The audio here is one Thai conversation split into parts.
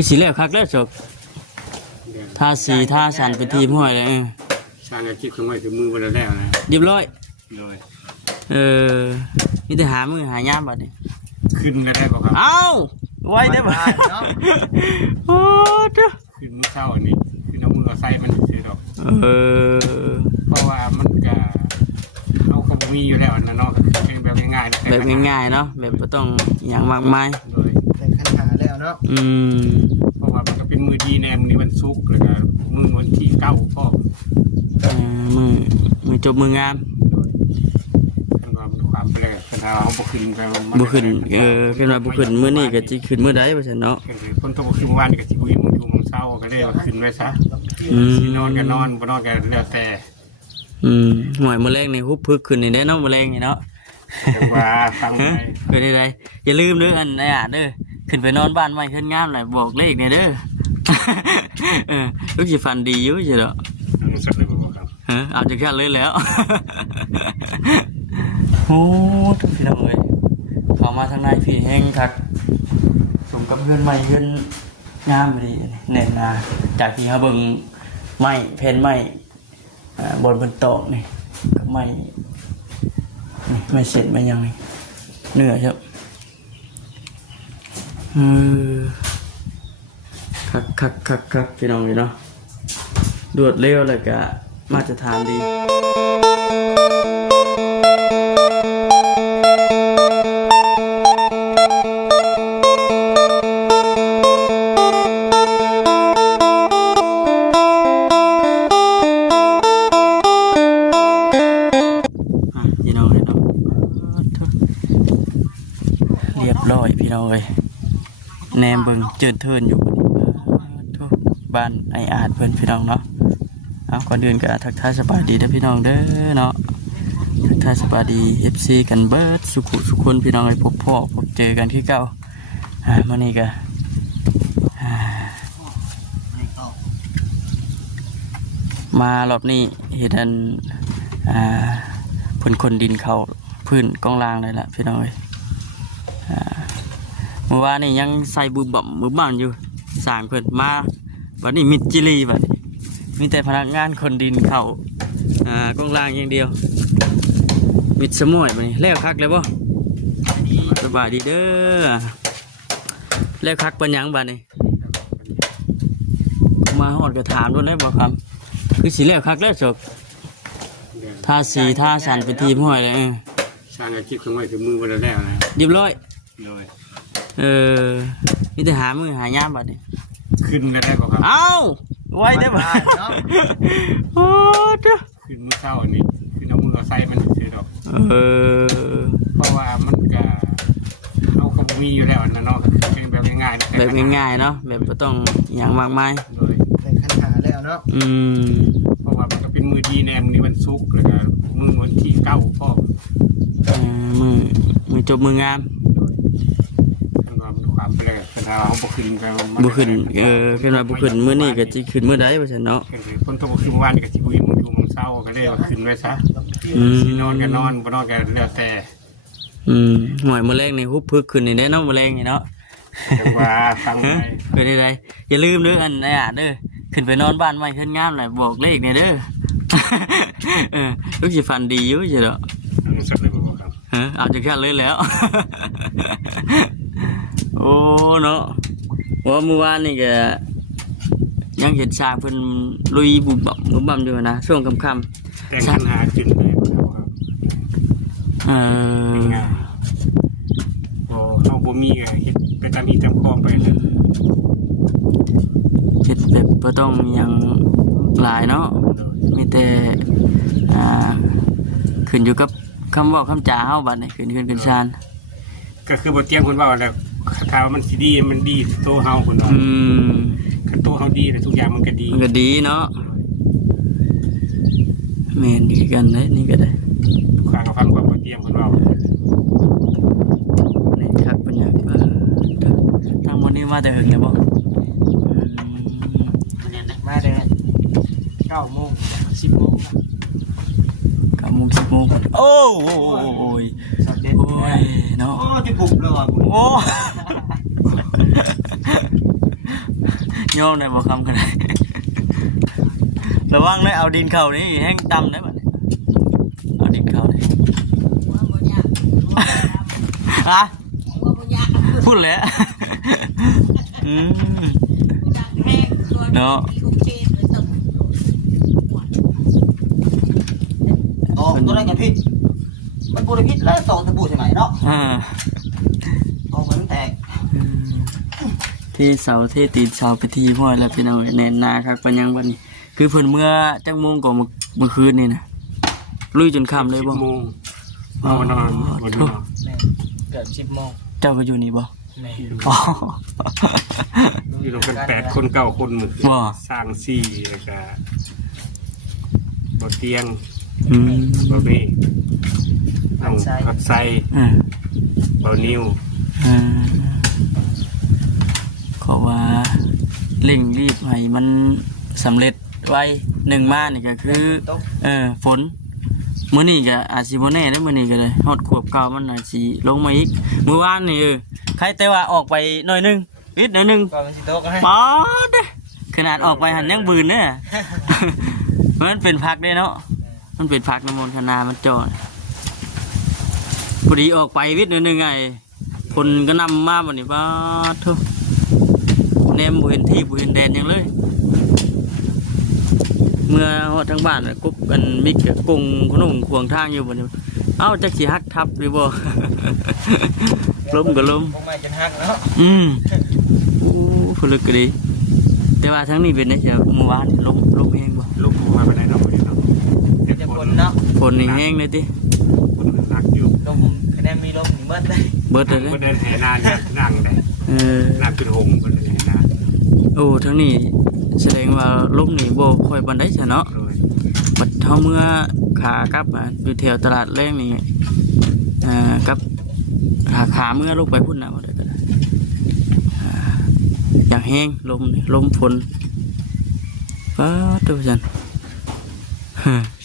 คือสีเหลืองคักแล้วจบท่าสีท่าสันเป็นทีมห้อยเลยสร้างอาชีพขึ้นมาคือมือวันแล้วนะเรียบร้อยเลยมีแต่หามือหายามบัดนี้ขึ้นกันได้ป่ะครับเอ้าไว้ได้ป่ะโอ้เจ้าขึ้นมือเช้าอันนี้ขึ้นเอามือใส่มันเสียดอกเพราะว่ามันก็เขาก็มีอยู่แล้วนะเนาะเป็นแบบง่ายๆแบบง่ายๆเนาะแบบไม่ต้องอย่างมากมายเลยในขั้นหาแล้วเนาะเพราะว่ามันก็เป็นมือดีแน่มือนี้มันซุกเลยก็มือวันที่9พ่อมือจบมืองามความแปลกเป็นเอาบุขึ้นไปบุขึ้นเป็นว่าบุขึ้นมื้อนี้ก็จะขึ้นมื้อใดบ่ซั่นเนาะคนตัวบุขึ้นเมื่อวานก็สิบุยมึงอยู่มึงเศร้าก็ได้ขึ้นไว้ซะสินอนก็นอนบ่นอนก็แล้วแต่หน่วยมื้อแรกนี่ฮุบพึกขึ้นนี่ได้เนาะมื้อแรกนี่เนาะว่าฟังไปได้อย่าลืมเด้ออันไอ้เด้อขึ้นไปนอนบ้านใหม่ขึ้นงามหลายบอกเลขนี่เด้อลูกสิฟันดีอยู่ใช่เด้อสุดเลยบ่ครับเอาจักซั่นเลยแล้วโอ้พี่น้องเอ้ยเข้ามาทางในพี่แห้งคักสมกับเพื่อนใหม่เพื่อนงามดีแน่นหนาจากที่เขาเบิ่งไม้เพนไม้บนโต๊ะนี่กับไม้ไม่เสร็จไม่ยังนี่เหนื่อยครับคักพี่น้องเลยเนาะดวดเร็วเลยกะมาตรฐานดีเรียบร้อยพี่น้องเลยแนมเบิ่งเจิดเทินอยู่บ้านไออาดเพื่อนพี่น้องเนาะก่อนอื่นก็ทักทายสบายดีนะพี่น้องเด้อเนาะทักทายสบายดี FC กันเบิร์ดสุขุนพี่น้องเลยพบพ่อพบเจอกันที่เก่ามื่อนี้ก็มารอบนี้เห็นอันพื้นคนดินเขาพื้นกองล่างเลยล่ะพี่น้องเลยเมื่อวานนี่ยังใส่บุบบ่มอยู่สั่งเพิ่นมาวันนี้มิดจิลีบัดมีแต่พนักงานคนดินเขากองล่างอย่างเดียวมิดสมอยบัดนี้แล้วคักเลยบ่สบายดีเด้อแล้วคักปัญญังบัดนี้มาหอดกระถามด้วยได้บ่ครับคือสีแล้วคักแล้วจบท่าสีท่าสันเป็นทีมห้อยเลยสร้างอาชีพขึ้นมาคือมือวันแล้วนะเรียบร้อยเลยมีแต่หามือหายามบัดนี้ขึ้นกันได้ป่ะครับเอ้าไว้ได้ป่ะโอ้เจ้าขึ้นมือเช้าอันนี้ขึ้นเอามือใส่มันเสียดอกเพราะว่ามันก็เขาก็มีอยู่แล้วนะเนาะเป็นแบบง่ายๆแบบง่ายๆเนาะแบบไม่ต้องอย่างมากมายเลยในขั้นหาแล้วเนาะเพราะว่ามันก็เป็นมือดีแน่มือนี้มันซุกเลยก็มือวันที่9พ่อมือจบมืองามความแปลกเป็นเอาบุขึ้นไปบุขึ้นเป็นว่าบุขึ้นมื้อนี้ก็จะขึ้นมื้อใดบ่ซั่นเนาะคนตัวบุขึ้นเมื่อวานก็สิบุยมึงอยู่มึงเศร้าก็ได้ขึ้นไว้ซะสินอนก็นอนบ่นอนก็แล้วแต่หน่วยมื้อแรกนี่ฮุบพึกขึ้นนี่ได้เนาะมื้อแรกนี่เนาะว่าฟังไปได้อย่าลืมเด้ออันไอ้เด้อขึ้นไปนอนบ้านใหม่ขึ้นงามหลายบอกเลขนี่เด้อลูกสิฟันดีอยู่ใช่เด้อสุดเลยบ่ครับเอาจักซั่นเลยแล้วโอ้เนาะว่าเมื่อวานนี่ก็ยังเห็นชาเพิ่นลุยบุบบั่มอยู่นะช่วงค่ำๆแต่งขันหาขึ้นเลยครับเขาบ่มีก็เฮ็ดไปตามที่ตามคลองไปเลยเฮ็ดแบบบ่ต้องยังหลายเนาะมีแต่ขึ้นอยู่กับคำบอกคำจาเฮาบัดนี้ขึ้นชานก็คือบ่เตรียมคนว่าแล้วถ้ามันสิดีมันดีโตเฮาคนเนาะโตเฮาดีแต่ทุกอย่างมันก็ดีเนาะแม่นดีกันได้นี่ก็ได้ลูกค้าก็ฟังความบ่เตรียมคนว่านี่ครับเป็นอย่างทางวันนี้มาแต่หึงเลยบ่มาแต่9 โมง 10 โมง9 โมง 10 โมงโอ้ยเนาะจะกลุ่มเลยว่ะโอ้ โยมได้บ่คำกันได้ระวังเลยเอาดินเข้านี่แห้งต่ำได้บัดนี้เอาดินเข้านี่ฮะพูดแล้วเนาะ โอ้ตัวนั้นกันพิษมันปูได้พิษแล้วสองตะปูใช่ไหมเนาะเอาเหมือนแตก ที่เสาที่ตีนเสาไปที่ห้อยแล้วพี่น้องแน่นหนาครับเป็นยังวันนี้คือเพิ่นเมื่อจักโมงก่อนเมื่อคืนนี่นะลุยจนค่ำเลยบ่ 10 โมงเอานอนวันนี้ แม่เกือบ10 โมง เจ้าก็อยู่นี่บ่ แม่ อ๋อ อยู่รวมกัน8 คน9 คนมือ บ่ สร้าง4แล้วก็บ่เตียง อืม บ่เบ้ต้องขับไซ อ่า บ่นิ้ว อ่าขอว่าเร่งรีบให้มันสำเร็จไว้1มานี่ก็คือฝนมื้อนี้ก็อาจสิบ่แน่เด้อมื้อนี้ก็เลยฮอดขวบเก่ามันอาจสิลงมาอีกมื้อวานนี่ใครแต่ว่าออกไปหน่อยนึงนิดหน่อยนึง ก่อนมันสิตกให้ ป๊อดเด้ขนาดออกไปหันยังบืนเนี่ย มันเป็นพักได้เนาะมันเป็นพักน้ำมนต์คณามันจอดพอดีออกไปวิทย์หนึ่งไงคนก็นำมาวันนี้ป๊าดทุแนมบุเห็นที่บุเห็นแดนยังเลย เมื่อฮอดทั้งบ้านกุ๊กกันมิกกับกุ้งขนมขวงทางอยู่บนนี้เอ้าจักสิฮักทับหรือบ่ ล้มก็ล้ม คงไม่จนหักเนาะ อู้ผลึกก็ดีแต่ว่าทั้งนี้เป็นได้เชียวเมื่อวานนี่ลมแห้งบ่ ลูกมาไปได้เนาะเนาะเจ็บ จะ ค ฝ น นเนาะ ฝนนี่แห้งเลยติ คนหนักอยู่ ลมคะแนนมีลมถึงเบิดเลย เบิด นั่ เล ง ย บ่ นะ ได้แห่นานนั่งได้ เออ นั่งขึ้นหงบ่ได้แห่นาน โอ้ทั้งนี้แสดงว่าลมนี่บ่ค่อยปานใดซะเนาะ โดย บัดเฮาเมื่อขากลับอยู่แถวตลาดแรงนี่กับขาเมื่อลงไปพุ่นน่ะบ่ได้ก็ได้อย่างแห้งลมนี่ลมฝนป๊าดตัวจัน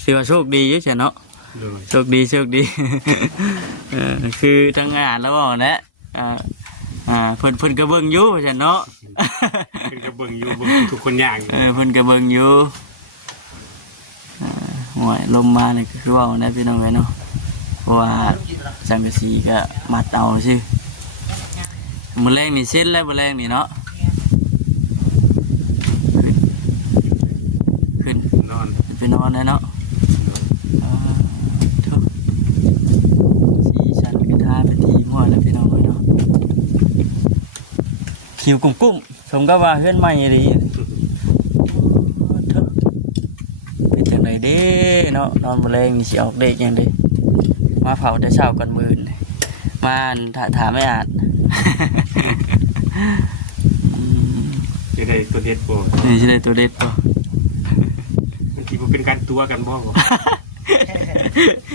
สิว่าโชคดีอยู่ซะเนาะ โดย โชคดีโชคดี คือทางงานแล้วบอกนะเพิ่นกระเบิงอยู่ฉันเนาะ คือจะเบิ่งอยู่เบิ่งทุกคนอย่าง เพิ่นกระเบิงอยู่ห่วยลมมาเนี่ยคือว่านะพี่น้องไว้เนาะเพราะว่าสังกะสีก็มัดเอาสิมื้อแรงนี่เสร็จแล้วมื้อแรงนี่เนาะขึ้น นอน ไปนอนแล้วเนาะทุกสีสันกระทาเป็นทีมั่วแล้วพี่น้องเนาะคิวกุ้มสมกับว่าเฮือนใหม่ดีทุกเป็นจังไดเด้เนาะนอนบ่แรงนี่สิออกเด็กยังเด้มาเผาแต่เช้าก่อนมื้ออื่นมาถามไม่อาจ จะได้ตัวเด็ดบ่ นี่สิได้ตัวเด็ดป่ะ บางทีบ่เป็นการตัวกันบ่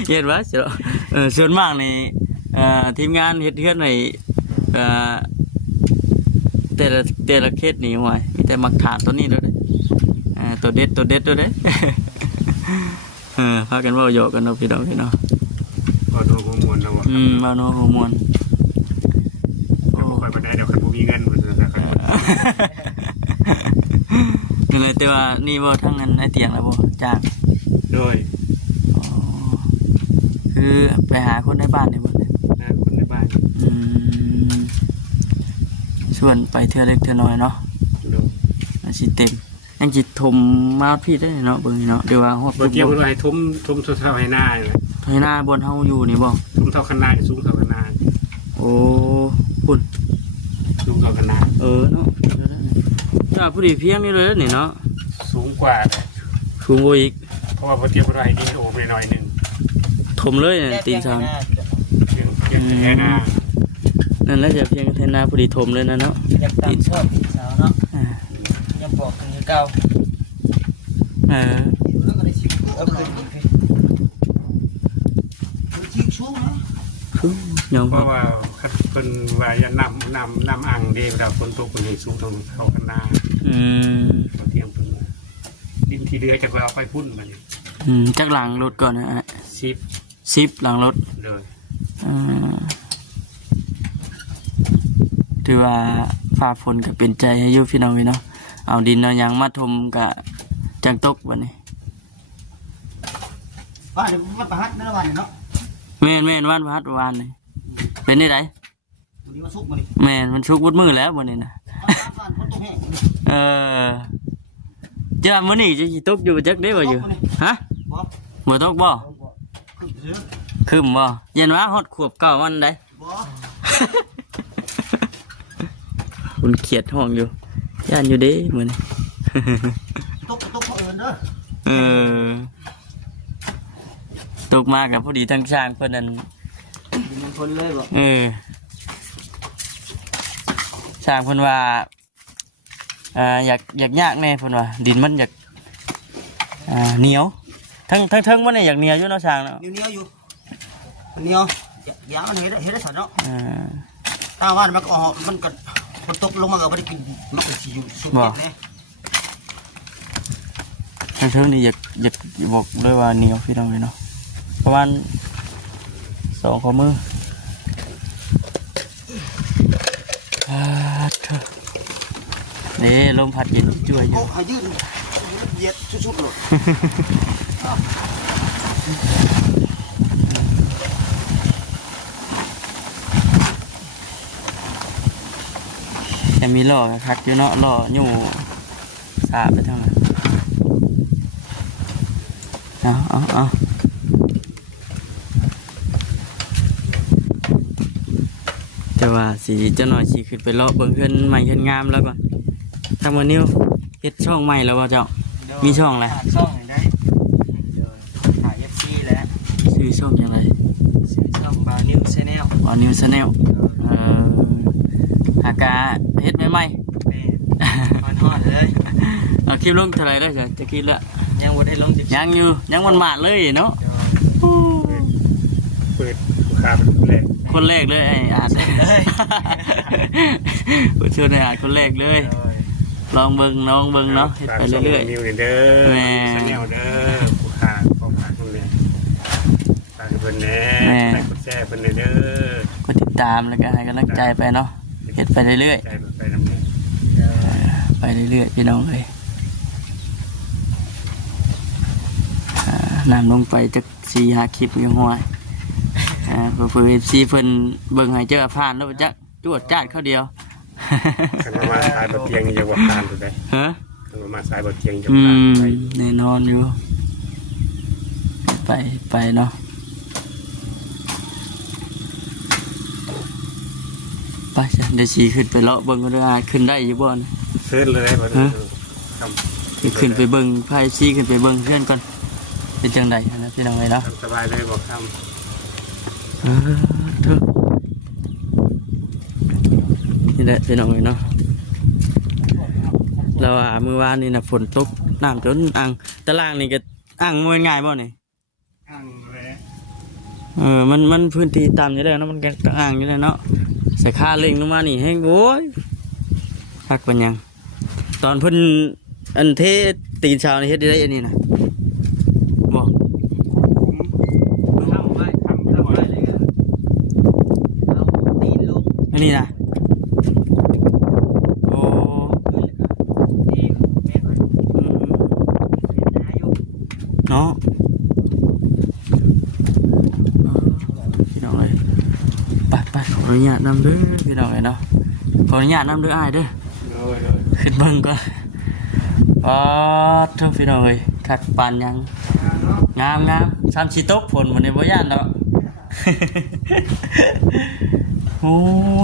เห็นว่าส่วนมากนี่ทีมงานเฮ็ดเฮือนให้แต่ละเคสนี่ห่วยมีแต่มักถามตัวนี้เลยตัวเด็ดตัวเด้ พากันเว้าหยอกกันเนาะพี่น้องเนาะ ก็โดนมวนแล้วบ่ เว้าเนาะฮอร์โมน บ่ค่อยบ่ได้เดี๋ยวคันบ่มีเงินบ่ซั่นครับ นี่เลยแต่ว่านี่บ่ทั้งนั้นไอ้เตียงแล้วบ่จ้าง โดย อ๋อคือไปหาคนในบ้านนี่บ่เนี่ย คนในบ้าน ชวนไปเทื่อเล็กเทื่อน้อยเนาะ โดย มันสิเต็มยังจิตถมมาพี่ได้เนาะเบิ่งนี่เนาะเดี๋ยวว่าฮอด บ่เกี่ยวกับให้ทุ่มเท่าให้หน้าเลย ให้หน้าบนเฮาอยู่นี่บ่ ทุ่มเท่าคันนาสูงเท่าคันนา โอ้คุณ สูงเท่าคันนา เนาะจ้าผู้ดีเพียงนี่เลยนี่เนาะ สูงกว่าเลย สูงกว่าอีก เพราะว่าบ่เกี่ยวกับให้ดินโอ้ไปหน่อยนึง ถมเลยเนี่ยตีนซาง เพียงแค่หน้า นั่นแหละจะเพียงแค่หน้าผู้ดีถมเลยนะเนาะ อยากตามชอบพี่สาวเนาะยังบอกถึงเก่า เออ เอาคืนอีกพี่ ชิงชู้นะ ยอม เพ รับ ราะว่าเพิ่นว่าอย่านำอ่างเด้เวลาฝนตกเพิ่นให้สูงเท่าคันนา เทียมพุ่นมาดินที่เรือจะไปเอาไปพุ่นมานี่ จักหลังรถก่อนนะฮะ 10 10หลังรถ เลย ถือว่าฝ่าฝนก็เป็นใจให้อยุพี่น้องเนาะ เอาดินเอาหยังมาถมกะจังตกวันนี้ บ้านนี่มันประหัดนั่นละวันนี่เนาะ แม่นวันพัดวันนี่เป็นได้ไร ตัวนี้มันสุกมาดิ แม่นมันชุกวุดมือแล้ววันนี้นะ บ้านคนตกแห้ง เจ้ามื้อนี้จะสิตกอยู่จักได้บ่อยู่ฮะ บ่ บ่ตกบ่ ขึ้นซื้อ คึมบ่เย็นว่าฮอดขวบเก่าวันใด บ่ คุณเขียดห้องอยู่ย่านอยู่เด้มื้อนี้ ตกเพราะเอิญเด้อ ตกมากับพอดีทั้งช่างเพิ่นนั่น ดินมันคนเลยบ่ ช่างเพิ่นว่าอยากยากแน่เพิ่นว่าดินมันอยากเหนียวทั้งมันเนี่ยอยากเหนียวอยู่เนาะช่างเนาะ เหนียวอยู่มันเหนียวยางมันเฮ็ดได้สัตว์เนาะ À, ถ้าว่ามันก็ออกมันก็มันตกลงมาก็บ่ได้กินมันก็สิอยู่สุกเก็บแน่ ทั้งนี่อยากบอกเลยว่าเหนียวพี่น้องเลยเนาะประมาณ2 ข้อมือนี่ลมพัดเย็นช่วยอยู่ โอ้ให้ยืดเหยียดสุดๆเลย จะมีล้อคักอยู่เนาะล้ออยู่สาบไปทางนั้นเอาแต่ว่าสีเจ้าหน่อยสีขึ้นไปเลาะเบิ่งเพื่อนใหม่เพื่อนงามแล้วก่อนทำวันนี้เฮ็ดช่องใหม่แล้วว่าเจ้ามีช่องอะไร ช่องไหนได้ถ่าย FC แล้ว ชื่อช่องยังไง ชื่อช่องบานิวชาแนล อ๋อนิวชาแนลอากาเฮ็ดใหม่ เป็นฮอดเลย ๆเอาคลิปลงเท่าไหรได้จ้ะจะคิดละ ยังบ่ได้ลงจิบ ยังอยู่ยังมันมาดเลยเนาะ เปิดลูกค้าเป็นคนแรก คนแรกเลยไอ้อาจ ผู้ช่วยในอาจคนแรกเลย ลองเบิ่งน้องเบิ่งเนาะเฮ็ดไปเรื่อย ๆมิวเด้อ แม่ ชาแนลเด้อลูกค้าขอฝากคนแรกฝากให้เพิ่นแหน่กดไลค์กดแชร์เพิ่นเด้อ ๆก็ติดตามแล้วก็ให้กำลังใจไปเนาะเฮ็ดไปเรื่อย ใจไปนำเนี่ย ๆไปเรื่อยๆพี่น้องเลยน้ำลงไปจัก4-5 คลิปอยู่ห้วยเพื่อFC เพิ่นเบิ่งให้เจอผ่านแล้วจักจวดจ้าดเข้าเดียว กันมาสายบ่เตียงนี่จะว่าผ่านตัวใด ฮะ กันมาสายบ่เตียงจะ อื ผ่าน ม ไป แน่นอนอยู่ไปเนาะไปจ้ะเดี๋ยวสีขึ้นไปเลาะเบิ่งก็ได้ขึ้นได้อยู่บ่อน เซิร์ชเลยบ่ ฮะ ทำ ขึ้นไปเบิ่งพายซีขึ้นไปเบิ่งเพื่อนก่อนเป็นจังไดนะพี่น้องเลยเนาะ สบายเลยบ่ทำ เถอะนี่แหละพี่น้องเลยเนาะแล้วมื้อวานนี่นะฝนตกน้ำจนอ่างตะล่างนี่ก็อ่างมันง่ายบ่นี่ อ่างเลย มันพื้นที่ต่ำอยู่แล้วเนาะมันก็อ่างอยู่แล้วเนาะใส่ค่าเล่งลงมานี่แห้งโว้ยพักเป็นยังตอนเพิ่นอันเทตีนชาวนี่เฮ็ดได้อันนี้นะบอก ทำไว้เลยครับเอาตีนลง อันนี้นะโอ้ ตีนแม่นไว้ อืม เป็นอายุ เนาะพี่น้องเลยไปขออนุญาตนำเด้อพี่น้องเลยเนาะขออนุญาตนำเด้ออ้ายเด้อ ขึ้นเบิ่งก่อนอ๋อทุกพี่น้องเอ้ยคักปานยังงามซ้ำสิตกฝนมื้อนี้บ่ย่านดอก โอ้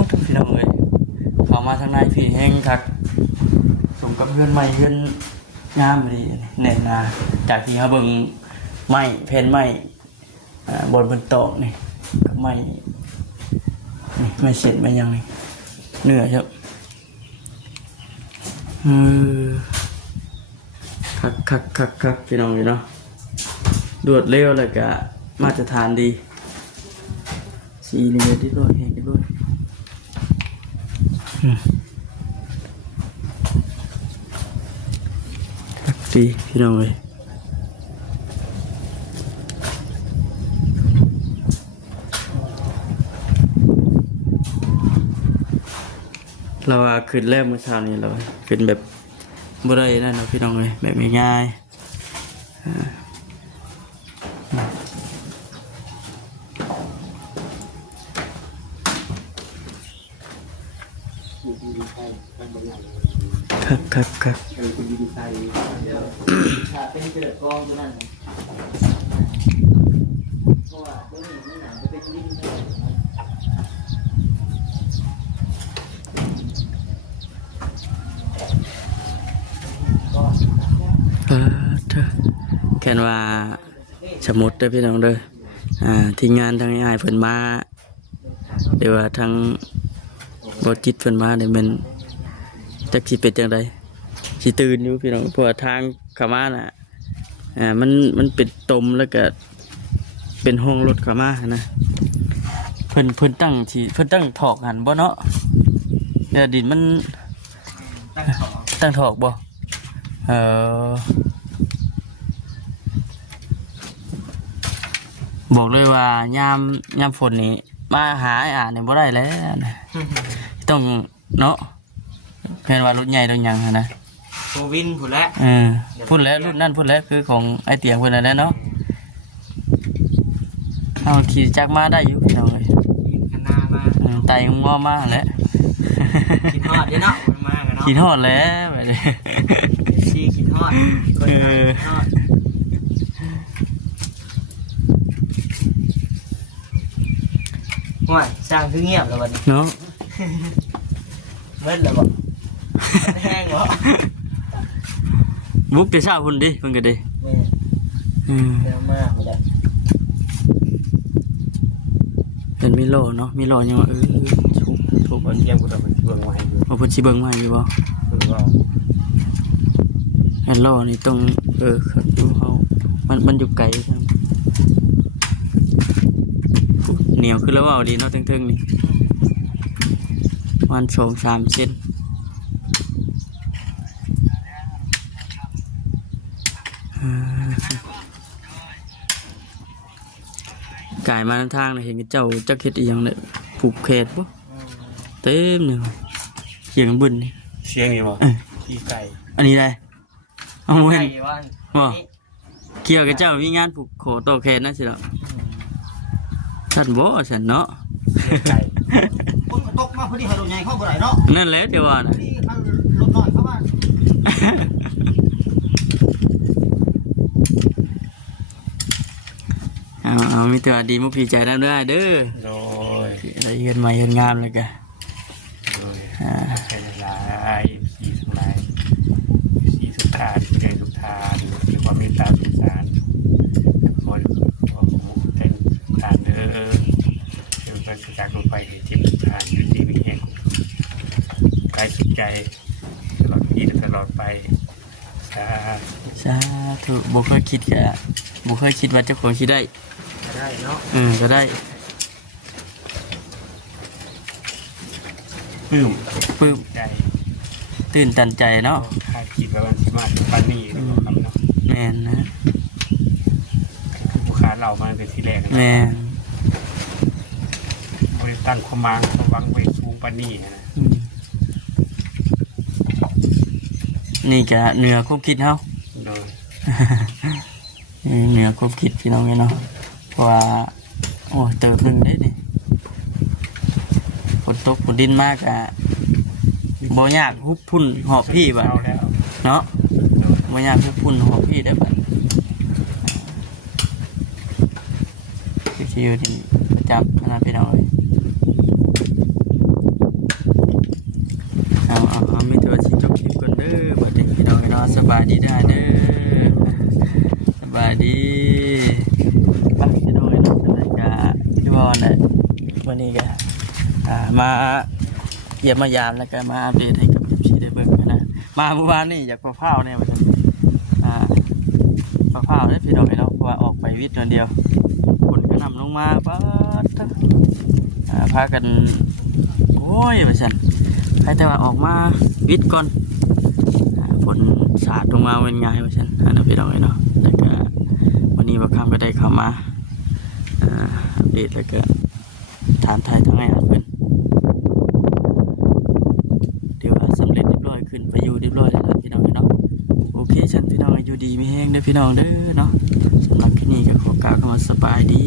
ทุกพี่น้องเอ้ยเข้ามาทางในพี่แห้งคักสมกับเพื่อนใหม่เพื่อนงามดีแน่นหนาจากที่เฮาเบิ่งไม้เพนไม้บนโต๊ะนี่กับไม้นี่ไม่เสร็จไม่ยังนี่เนื้อครับคักพี่น้องเลยเนาะรวดเร็วเลยกะมาตรฐานดีสีนี่เลยที่ด้วยเห็นกันด้วยคักดีพี่น้องเลยเราขึ้นแรกเมื่อเช้านี้เราขึ้นแบบ บ่ได้นั่นเนาะพี่น้องเอ้ยแบบง่ายครับ ถ้าเป็นเกิดกองตัวนั้นเพราะว่าตัวนี้มันหนาจะเป็นลิ้นเลย เธอแค่นว่าสมุดเด้อพี่น้องเด้อทีมงานทางอ้ายเพิ่นมาเดี๋ยวว่าทางบ่จิตเพิ่นมาเดี๋ยวมันจักสิเป็นจังไดสิตื่นอยู่พี่น้องเพราะว่าทางเข้ามาน่ะมันเป็นตมแล้วก็เป็นห้องรถเข้ามานะเพิ่นตั้งถอกหันบ่เนาะเดี๋ยวดินมันตั้งถอกบ่บอกเลยว่ายามฝนนี้มาหาเนี่ยบ่ได้แล้วนะต้องเนาะแม่นว่ารถใหญ่ต้องหยังนะ โควินผู้แล้ว พูดแล้วรุ่นนั่นพูดแล้วคือของไอเตียงเพิ่นนั่นแหละเนาะเอาขี่จักรมาได้อยู่พี่น้องเอ้ย ขนามา ไตงอมาแหล้ว คิดฮอดเดี๋ยวเนาะมันมากันเนาะ ขี่ทอดแล้วไปเลย ซีคิดฮอดคนไทยคิดฮอดว่าสร้างคือเงียบแล้ววันนี้ เนาะ เมื่อแล้วบ่แห้งเหรอ บุกแต่เช้าพุ่นดิเพิ่นก็ดิ แม่เยอะมากเลย เป็นมิโลเนาะมิโลยังว่าทุกคนเยี่ยมกูแต่มันเบิ่งไว้อยู่ บ่เพิ่นสิเบิ่งมาอยู่บ่ คือว่า แอนโลนี่ต้องครับดูเขามันอยู่ไกลครับเหนียวขึ้นแล้วว่าดีเนาะทึ่งๆนี่วัน2-3 เซนกายมาทางเลยเห็นเจ้าจักเฮ็ดอีหยังเนี่ยผูกเขตบ่เต็มเลยเขียงบึ้นนี่ เสียงนี่บ่ขี้ไก่ อันนี้ได้เอาเว้น ใช่ว่า บ่เกี่ยวกับเจ้ามีงานผูกโขโตเขตนะสิล่ะท่านบ่ฉันเนาะ เสียงไก่ คนก็ตกมาพอดีให้รถใหญ่เข้าบ่ได้เนาะ นั่นแหละเดี๋ยวว่า พ นะ อดีคันรถน้อยเข้ามา เอามีตัวดีมุกดีใจนั่นด้วยเด้อ โดย อะไรเฮ็ดใหม่เฮ็ดงามเลยกะ โดยใช้หลายสีทั้งหลายสีสุธาใจสุธาหรือว่าเมตตาสงสารคนขอเป็นทานเด้อเดี๋ยวก็จะจากลงไปเจ็บทานอยู่ที่มีแห่งกายสุดใจตลอดปีตลอดไปสาธุบ่เคยคิดกะบ่เคยคิดว่าเจ้าของสิได้ ได้เนาะ ก็ได้ ปลื้ม ปลื้ม ใจ ตื่นตันใจเนาะ ถ้าคิดว่ามันสิมาถึงปานนี้แล้วก็ทำเนาะ แม่นนะ คือผู้ค้าเรามาเป็นที่แรกนะ แม่น บริตั้งความหวังไว้สูงปานนี้นะ อืมนี่กะเหนือความคิดเฮา โดย เหนือความคิดพี่น้องเนาะเพราะว่าโอ้เติบหนึงได้ดิฝนตกฝนดินมากอะบ่ยากฮุบพุ่นหอบพี่บ่ะ เอาแล้ว เนาะ โดย บ่ยากฮุบพุ่นหอบพี่ได้บ่ะคิวที่จับนะพี่น้องเอ้ยเอามีแต่ว่าสิจบคลิปก่อนเด้อบัดนี้พี่น้องเนาะสบายดีได้เด้อสบายดีไปพี่น้องเนาะรายการที่ว่าน่ะวันนี้ก็มาเยี่ยมมายามแล้วก็มาอัปเดตให้กับพี่ได้เบิ่งนะมาเมื่อวานนี่อยากพร้าวๆเนี่ยว่าซั่นพร้าวๆได้พี่น้องเนาะเพราะว่าออกไปวิทย์วันเดียวฝนก็นำลงมาป๊าดพากันโอ้ยว่าซั่นใครแต่ว่าออกมาวิทย์ก่อนฝนสาดลงมาเป็นไงวะฉันอันนั้นพี่น้องเนาะแล้วก็วันนี้บักคำก็ได้เข้ามาอัปเดตแล้วก็ถามไทยทั้งไงอ่ะเพื่อนเดี๋ยวว่าสำเร็จเรียบร้อยขึ้นไปอยู่เรียบร้อยแล้วพี่น้องเนาะ อยู่ดีไม่แห้งเด้อพี่น้องเด้อเนาะสำหรับคลิปนี้ก็ขอกล่าวคำว่าสบายดี